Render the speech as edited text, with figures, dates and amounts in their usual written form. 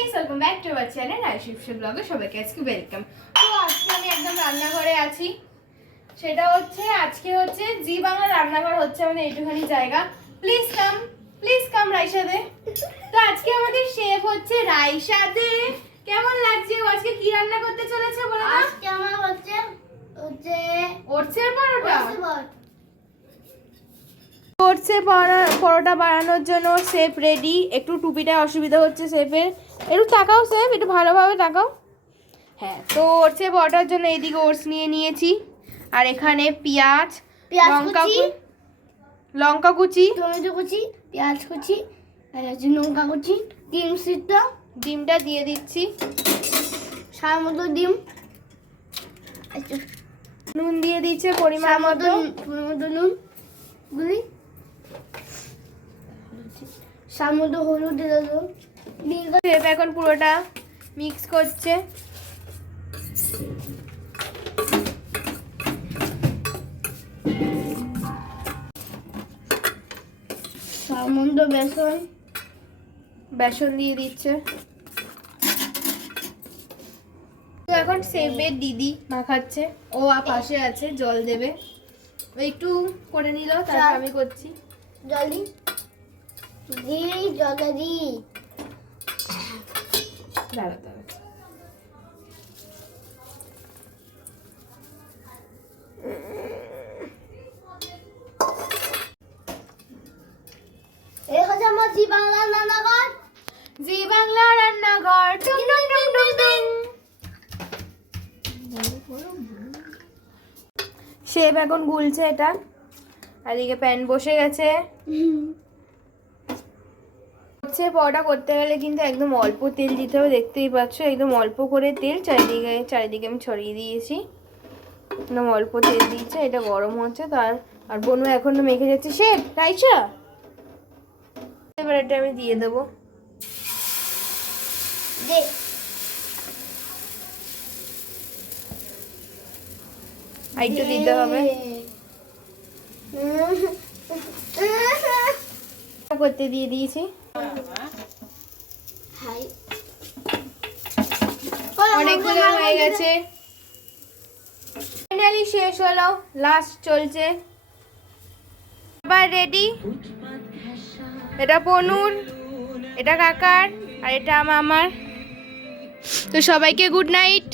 Guys, welcome back to our channel আইশিফশে ব্লগে সবাইকে আজকে ওয়েলকাম। তো আজকে আমি একদম রান্নাঘরে আছি। সেটা হচ্ছে আজকে হচ্ছে জি বাংলা রান্নাঘর হচ্ছে আমাদের এইটুখানি জায়গা। প্লিজ কাম রাইসা দে। তো আজকে আমাদের শেফ হচ্ছে রাইসা দে। কেমন লাগছে? ও আজকে কি রান্না করতে চলেছে বলো না? আজকে আমার হচ্ছে ওটসের পরোটা। ওটসের পরোটা বানানোর জন্য শেফ রেডি। একটু টুপিটায় অসুবিধা হচ্ছে শেফের। একটু তাকাও শেফ, একটু ভালোভাবে তাকাও। হ্যাঁ, তো ওটসের পরোটার জন্য এদিকে ওটস নিয়ে নিয়েছি। আর এখানে পেঁয়াজ, লঙ্কা কুচি, টমেটো কুচি, পেঁয়াজ কুচি, আর হচ্ছে লঙ্কা কুচি, ডিম সিদ্ধ, ডিমটা দিয়ে দিচ্ছি, স্বাদ মতো ডিম, নুন দিয়ে দিচ্ছে পরিমাণ মতো, নুন গুলি, স্বাদ মতো হলুদ দিয়ে দেবো। শেফ এখন পুরোটা মিক্স করছে। সামান্য বেসন দিয়ে দিচ্ছে। তো এখন শেফের দিদি মাখাচ্ছে, ও পাশে আছে, জল দেবে। ও একটু করে নিল, তারপর আমি করছি। জলি জল দি দাঁড়া এই হচ্ছে আমার জি বাংলা রান্নাঘর। জি বাংলা রান্নাঘর। টুং টুং টুং টুং টুং। শেফ এখন গুলছে এটা। আর এদিকে প্যান বসে গেছে। হচ্ছে পরোটা করতে গেলে কিন্তু একদম অল্প তেল দিতে হবে, দেখতেই পাচ্ছ। একদম অল্প করে তেল চারিদিকে আমি ছড়িয়ে দিয়েছি। একদম অল্প তেল দিয়েছে, এটা গরম হচ্ছে। আর বনু এখনো মেখে যাচ্ছে। শেফ রাইসা, এবার এটা আমি দিয়ে দেবো। আরেকটু দিতে হবে। করতে দিয়ে দিয়েছি। অনেকগুলো হয়ে গেছে। ফাইনালি শেষ হলো, লাস্ট চলছে। আবার রেডি। এটা পনুর, এটা কাকার, আর এটা আমার। তো সবাইকে গুড নাইট।